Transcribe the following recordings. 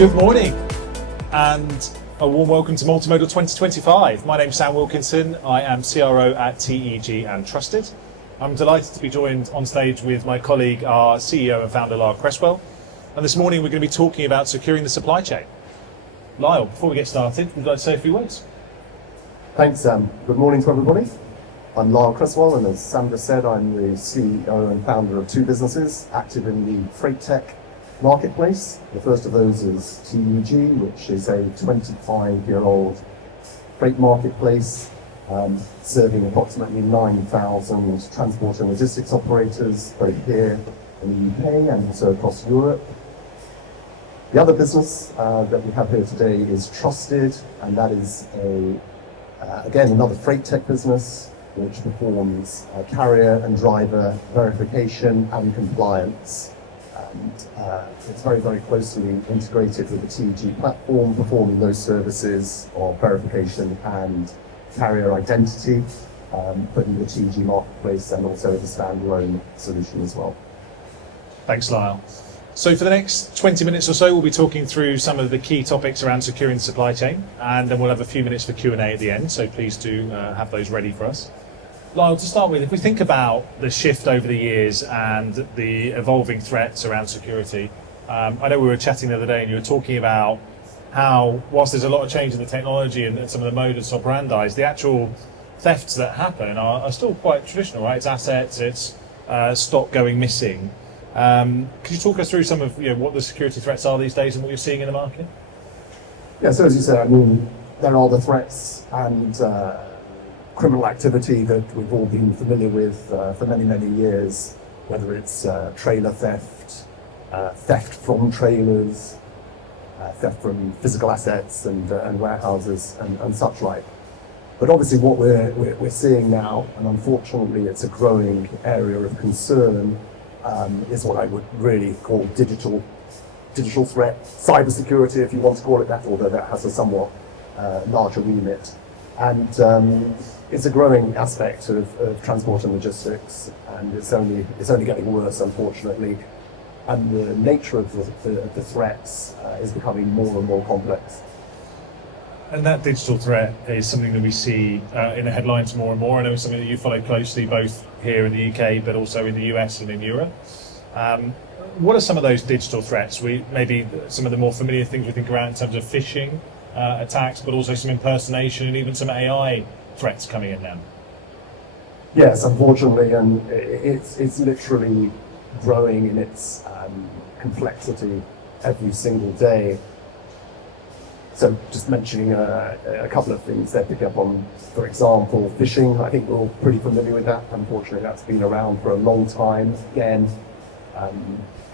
Good morning and a warm welcome to Multimodal 2025. My name's Sam Wilkinson. I am CRO at TEG and Trusted. I'm delighted to be joined on stage with my colleague, our CEO and founder, Lyle Cresswell. And this morning we're going to be talking about securing the supply chain. Lyle, before we get started, would you like to say a few words? Thanks, Sam. Good morning to everybody. I'm Lyle Cresswell, and as Sam just said, I'm the CEO and founder of two businesses active in the freight tech marketplace. The first of those is TEG, which is a 25-year-old freight marketplace serving approximately 9,000 transport and logistics operators, both here in the UK and also across Europe. The other business that we have here today is Trusted, and that is again another freight tech business which performs carrier and driver verification and compliance. And it's very, very closely integrated with the TEG platform, performing those services of verification and carrier identity, putting the TEG marketplace and also as a standalone solution as well. Thanks, Lyle. So for the next 20 minutes or so, we'll be talking through some of the key topics around securing the supply chain, and then we'll have a few minutes for Q&A at the end, so please do have those ready for us. Lyle, to start with, if we think about the shift over the years and the evolving threats around security, I know we were chatting the other day and you were talking about how, whilst there's a lot of change in the technology and some of the modus operandi, the actual thefts that happen are still quite traditional, right? It's assets, it's stock going missing. Could you talk us through some of what the security threats are these days and what you're seeing in the market? Yeah, so as you said, I mean, there are the threats and criminal activity that we've all been familiar with for many, many years, whether it's trailer theft, theft from trailers, theft from physical assets and warehouses and such like. But obviously what we're seeing now, and unfortunately it's a growing area of concern, is what I would really call digital threat, cybersecurity if you want to call it that, although that has a somewhat larger remit. And it's a growing aspect of transport and logistics, and it's only getting worse, unfortunately. And the nature of the threats is becoming more and more complex. And that digital threat is something that we see in the headlines more and more. I know it's something that you follow closely, both here in the UK, but also in the US and in Europe. What are some of those digital threats? Maybe some of the more familiar things we think about in terms of phishing attacks, but also some impersonation and even some AI threats coming in now. Yes, unfortunately, and it's literally growing in its complexity every single day. So just mentioning a couple of things there, pick up on, for example, phishing. I think we're all pretty familiar with that. Unfortunately, that's been around for a long time. Again,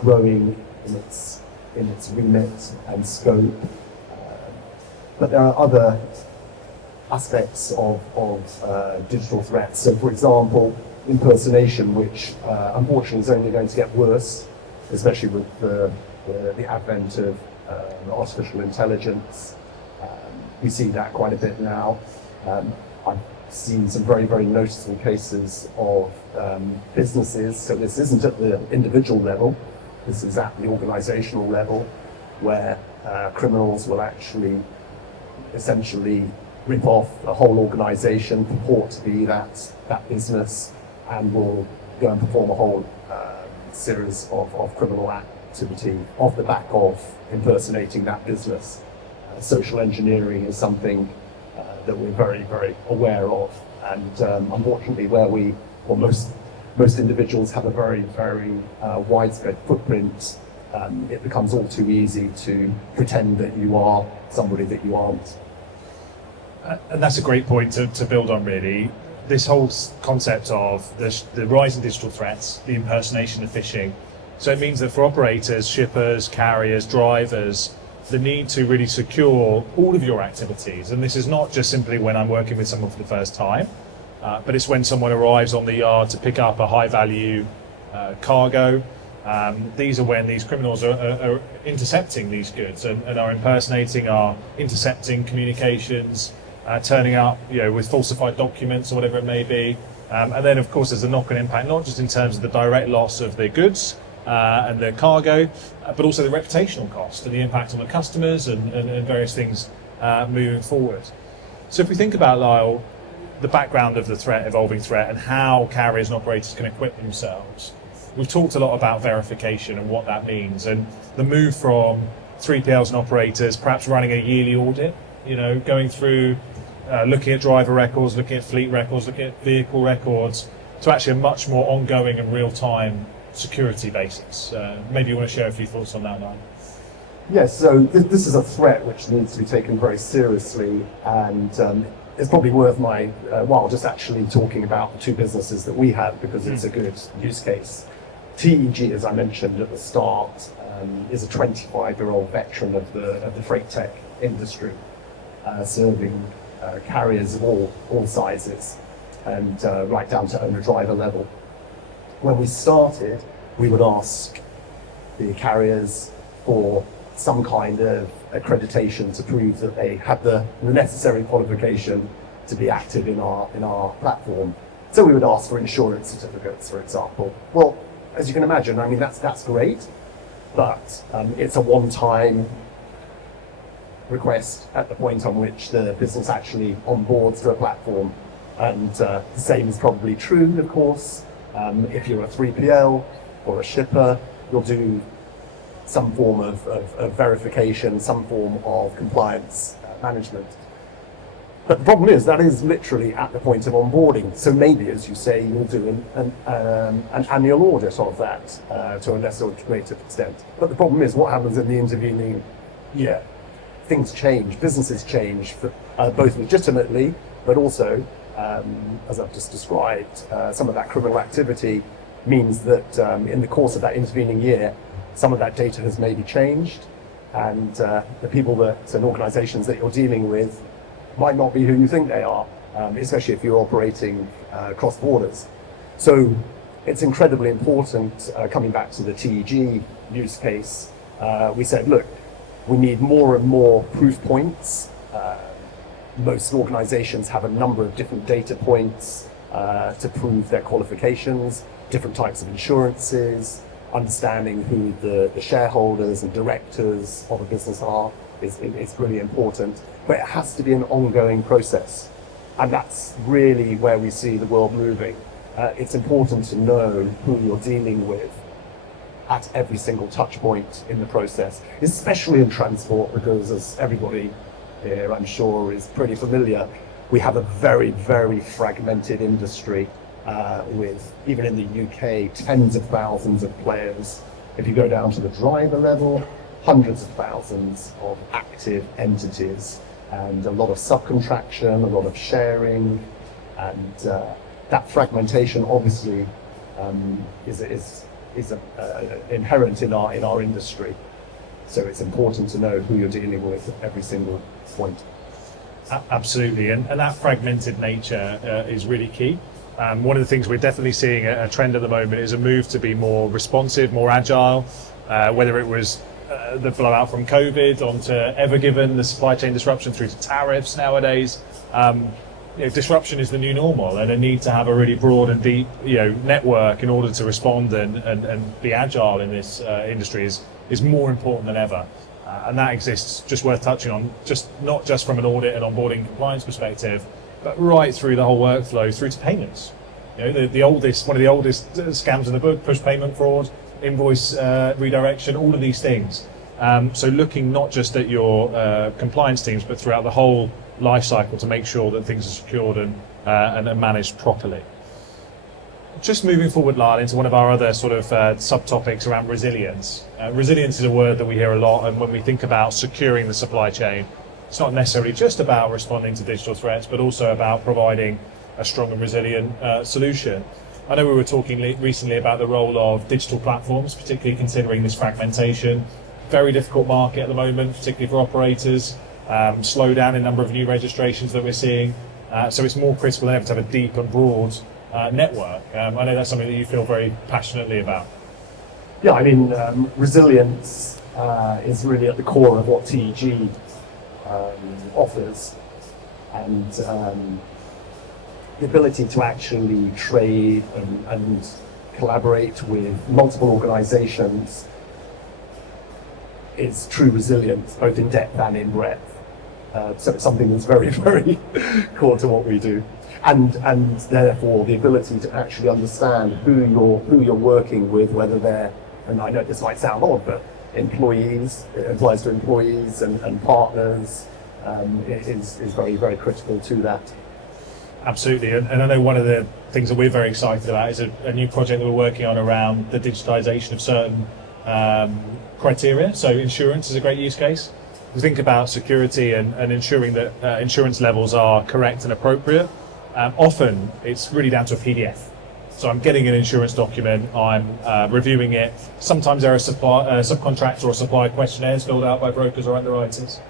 growing in its remit and scope. But there are other aspects of digital threats. So, for example, impersonation, which unfortunately is only going to get worse, especially with the advent of artificial intelligence. We see that quite a bit now. I've seen some very, very noticeable cases of businesses, so this isn't at the individual level, this is at the organizational level, where criminals will actually essentially rip off a whole organization, purport to be that business, and will go and perform a whole series of criminal activity off the back of impersonating that business. Social engineering is something that we're very, very aware of, and unfortunately where most individuals have a very, very widespread footprint, it becomes all too easy to pretend that you are somebody that you aren't. And that's a great point to build on, really. This whole concept of the rise in digital threats, the impersonation, the phishing. So it means that for operators, shippers, carriers, drivers, the need to really secure all of your activities. And this is not just simply when I'm working with someone for the first time, but it's when someone arrives on the yard to pick up a high value cargo. These are when these criminals are intercepting these goods and are impersonating, are intercepting communications, turning up with falsified documents or whatever it may be. And then of course there's a knock-on impact, not just in terms of the direct loss of the goods, and the cargo, but also the reputational cost and the impact on the customers and various things moving forward. So if we think about, Lyle, the background of the threat, evolving threat, and how carriers and operators can equip themselves, we've talked a lot about verification and what that means, and the move from 3PLs and operators perhaps running a yearly audit, going through looking at driver records, looking at fleet records, looking at vehicle records, to actually a much more ongoing and real-time security basis. Maybe you want to share a few thoughts on that, Lyle. Yes, so this is a threat which needs to be taken very seriously, and it's probably worth my while just actually talking about the two businesses that we have, because it's a good use case. TEG, as I mentioned at the start, is a 25-year-old veteran of the freight tech industry, serving carriers of all sizes and right down to owner-driver level. When we started, we would ask the carriers for some kind of accreditation to prove that they had the necessary qualification to be active in our platform. So we would ask for insurance certificates, for example. Well, as you can imagine, I mean, that's great, but it's a one-time request at the point on which the business actually onboards to a platform. And the same is probably true, of course, if you're a 3PL or a shipper, you'll do some form of verification, some form of compliance management. But the problem is that is literally at the point of onboarding. So maybe, as you say, you'll do an annual audit of that to a lesser or greater extent. But the problem is what happens in the intervening year. Things change, businesses change, both legitimately, but also, as I've just described, some of that criminal activity means that in the course of that intervening year, some of that data has maybe changed, and the people and organizations that you're dealing with might not be who you think they are, especially if you're operating cross borders. So it's incredibly important, coming back to the TEG use case, we said, look, we need more and more proof points. Most organizations have a number of different data points to prove their qualifications, different types of insurances, understanding who the shareholders and directors of a business are is really important. But it has to be an ongoing process. And that's really where we see the world moving. It's important to know who you're dealing with at every single touch point in the process, especially in transport, because as everybody here, I'm sure, is pretty familiar, we have a very, very fragmented industry with, even in the UK, tens of thousands of players. If you go down to the driver level, hundreds of thousands of active entities, and a lot of subcontraction, a lot of sharing, and that fragmentation obviously is inherent in our industry. So it's important to know who you're dealing with at every single point. Absolutely, and that fragmented nature is really key. One of the things we're definitely seeing a trend at the moment is a move to be more responsive, more agile, whether it was the blowout from COVID onto Ever Given, the supply chain disruption through to tariffs nowadays. Disruption is the new normal, and a need to have a really broad and deep network in order to respond and be agile in this industry is more important than ever. And that exists, just worth touching on, not just from an audit and onboarding compliance perspective, but right through the whole workflow through to payments. One of the oldest scams in the book, push payment fraud, invoice redirection, all of these things. So looking not just at your compliance teams, but throughout the whole life cycle to make sure that things are secured and managed properly. Just moving forward, Lyle, into one of our other sort of subtopics around resilience. Resilience is a word that we hear a lot, and when we think about securing the supply chain, it's not necessarily just about responding to digital threats, but also about providing a strong and resilient solution. I know we were talking recently about the role of digital platforms, particularly considering this fragmentation. Very difficult market at the moment, particularly for operators. Slowdown in number of new registrations that we're seeing. So it's more critical than ever to have a deep and broad network. I know that's something that you feel very passionately about. Yeah, I mean, resilience is really at the core of what TEG offers, and the ability to actually trade and collaborate with multiple organizations is true resilience, both in depth and in breadth. So it's something that's very, very core to what we do. And therefore the ability to actually understand who you're working with, whether they're, and I know this might sound odd, but employees, it applies to employees and partners, is very, very critical to that. Absolutely, and I know one of the things that we're very excited about is a new project that we're working on around the digitization of certain criteria. So insurance is a great use case. We think about security and ensuring that insurance levels are correct and appropriate. Often it's really down to a PDF. So I'm getting an insurance document, I'm reviewing it. Sometimes there are subcontractor or supplier questionnaires filled out by brokers or underwriters.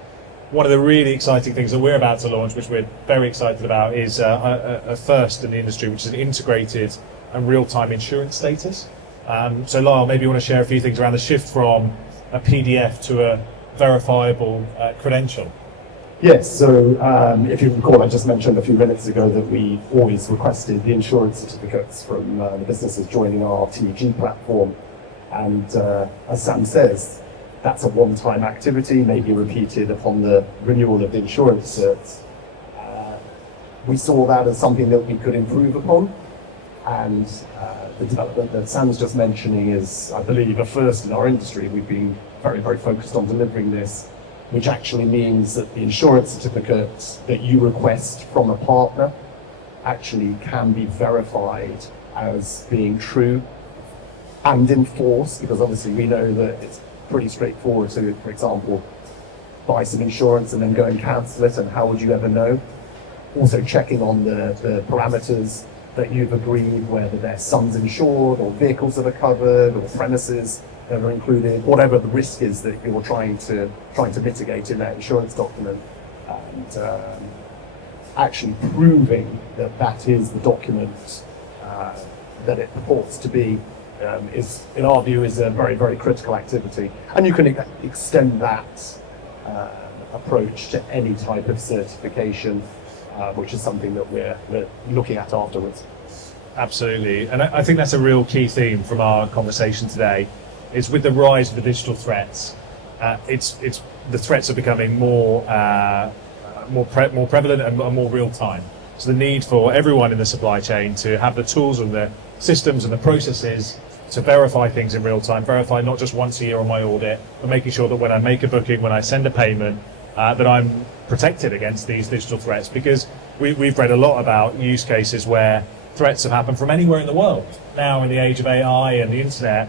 One of the really exciting things that we're about to launch, which we're very excited about, is a first in the industry, which is an integrated and real-time insurance status. So Lyle, maybe you want to share a few things around the shift from a PDF to a verifiable credential. Yes, so if you recall, I just mentioned a few minutes ago that we always requested the insurance certificates from the businesses joining our TEG platform. And as Sam says, that's a one-time activity, maybe repeated upon the renewal of the insurance certs. We saw that as something that we could improve upon. And the development that Sam's just mentioning is, I believe, a first in our industry. We've been very, very focused on delivering this, which actually means that the insurance certificates that you request from a partner actually can be verified as being true and enforced, because obviously we know that it's pretty straightforward to, for example, buy some insurance and then go and cancel it, and how would you ever know? Also checking on the parameters that you've agreed, whether there's sums insured or vehicles that are covered or premises that are included, whatever the risk is that you're trying to mitigate in that insurance document, and actually proving that that is the document that it purports to be is, in our view, is a very, very critical activity. And you can extend that approach to any type of certification, which is something that we're looking at afterwards. Absolutely, and I think that's a real key theme from our conversation today. Is with the rise of the digital threats, it's the threats are becoming more prevalent and more real time. So the need for everyone in the supply chain to have the tools and the systems and the processes to verify things in real time, verify not just once a year on my audit, but making sure that when I make a booking, when I send a payment, that I'm protected against these digital threats. Because we've read a lot about use cases where threats have happened from anywhere in the world. Now, in the age of AI and the internet,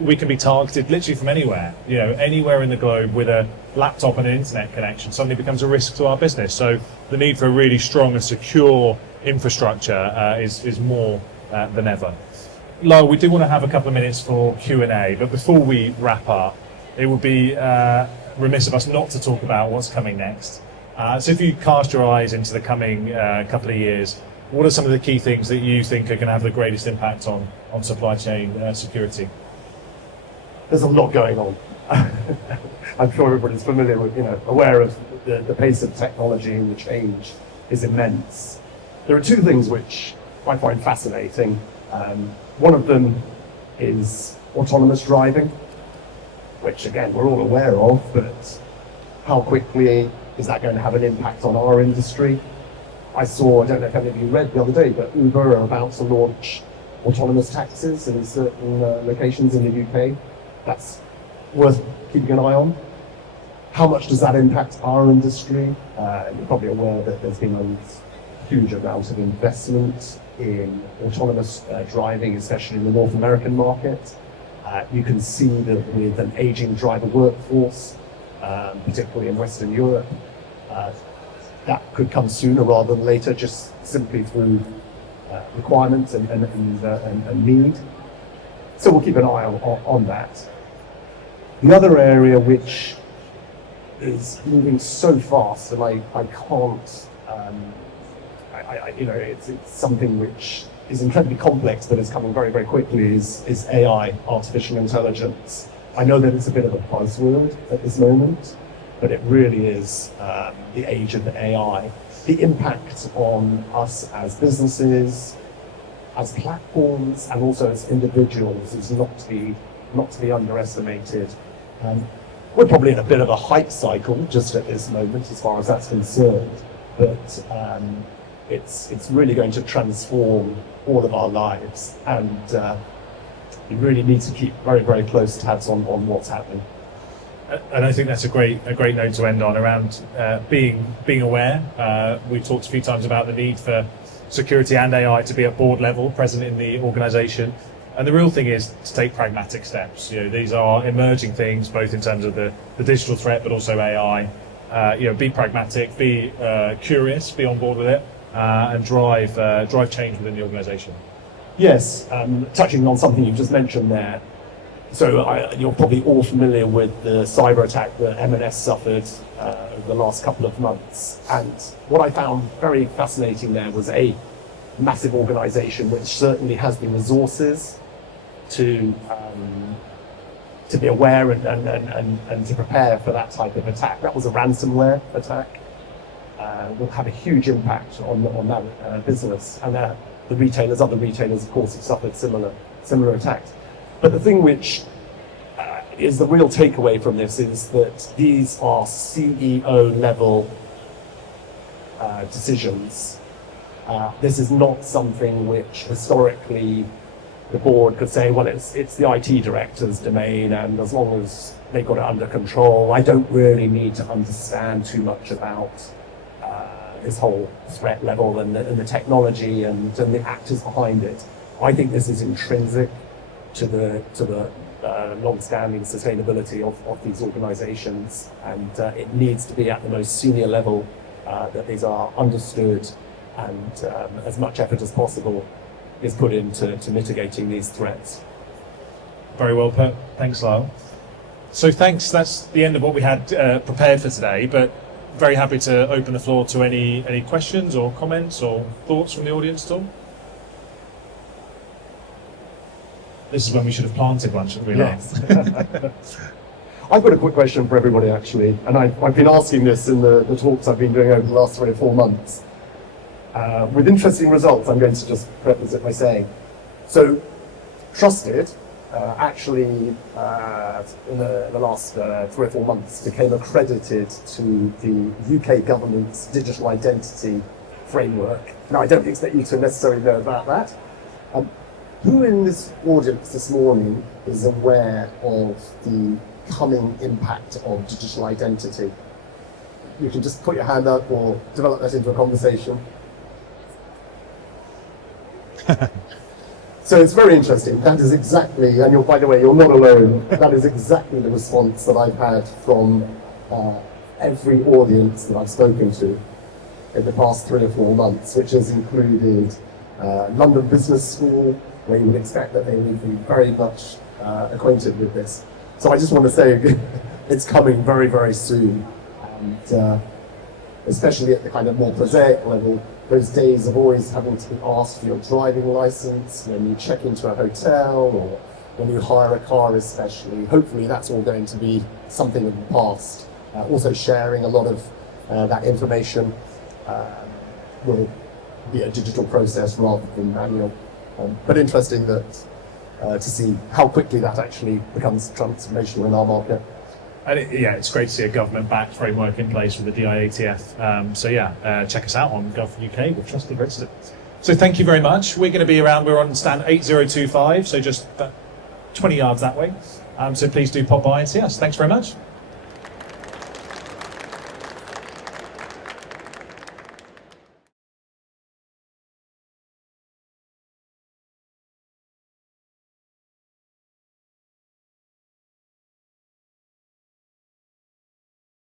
we can be targeted literally from anywhere. Anywhere in the globe with a laptop and an internet connection suddenly becomes a risk to our business. So the need for a really strong and secure infrastructure is more than ever. Lyle, we do want to have a couple of minutes for Q&A, but before we wrap up, it would be remiss of us not to talk about what's coming next. So if you cast your eyes into the coming couple of years, what are some of the key things that you think are going to have the greatest impact on supply chain security? There's a lot going on. I'm sure everybody's familiar with, aware of the pace of technology and the change is immense. There are two things which I find fascinating. One of them is autonomous driving, which again, we're all aware of, but how quickly is that going to have an impact on our industry? I don't know if any of you read the other day, but Uber are about to launch autonomous taxis in certain locations in the UK. That's worth keeping an eye on. How much does that impact our industry? You're probably aware that there's been a huge amount of investment in autonomous driving, especially in the North American market. You can see that with an aging driver workforce, particularly in Western Europe, that could come sooner rather than later, just simply through requirements and need. So we'll keep an eye on that. The other area which is moving so fast, and I can't, it's something which is incredibly complex, but is coming very, very quickly, is AI, artificial intelligence. I know that it's a bit of a buzzword at this moment, but it really is the age of the AI. The impact on us as businesses, as platforms and also as individuals is not to be underestimated. We're probably in a bit of a hype cycle just at this moment as far as that's concerned, but it's really going to transform all of our lives, and you really need to keep very, very close tabs on what's happening. And I think that's a great note to end on around being aware. We've talked a few times about the need for security and AI to be at board level, present in the organisation. And the real thing is to take pragmatic steps. These are emerging things, both in terms of the digital threat, but also AI. Be pragmatic, be curious, be on board with it, and drive change within the organisation. Yes, touching on something you just mentioned there. So you're probably all familiar with the cyber attack that M&S suffered over the last couple of months. And what I found very fascinating there was a massive organisation which certainly has the resources to be aware and to prepare for that type of attack. That was a ransomware attack. Will have a huge impact on that business, and other retailers, of course, have suffered similar attacks. But the thing which is the real takeaway from this is that these are CEO level decisions. This is not something which historically the board could say, well, it's the IT director's domain, and as long as they've got it under control, I don't really need to understand too much about this whole threat level and the technology and the actors behind it. I think this is intrinsic to the long-standing sustainability of these organisations, and it needs to be at the most senior level that these are understood, and as much effort as possible is put into mitigating these threats. Very well put. Thanks, Lyle. So thanks. That's the end of what we had prepared for today, but very happy to open the floor to any questions or comments or thoughts from the audience at all. This is when we should have planted one, shouldn't we? Yes. I've got a quick question for everybody, actually, and I've been asking this in the talks I've been doing over the last 3 or 4 months. With interesting results, I'm going to just preface it by saying, so Trusted actually in the last 3 or 4 months became accredited to the UK government's digital identity framework. Now, I don't expect you to necessarily know about that. Who in this audience this morning is aware of the coming impact of digital identity? You can just put your hand up or develop that into a conversation. So it's very interesting. That is exactly, and by the way, you're not alone, that is exactly the response that I've had from every audience that I've spoken to in the past 3 or 4 months, which has included London Business School, where you would expect that they would be very much acquainted with this. So I just want to say it's coming very, very soon. And especially at the kind of more prosaic level, those days of always having to be asked for your driving license when you check into a hotel or when you hire a car especially, hopefully that's all going to be something of the past. Also sharing a lot of that information will be a digital process rather than manual. But interesting that to see how quickly that actually becomes transformational in our market. And it's great to see a government-backed framework in place with the DIATF. Check us out on Gov UK with Trusted Registered. So thank you very much. We're going to be around. We're on stand 8025, so just 20 yards that way. So please do pop by and see us. Thanks very much.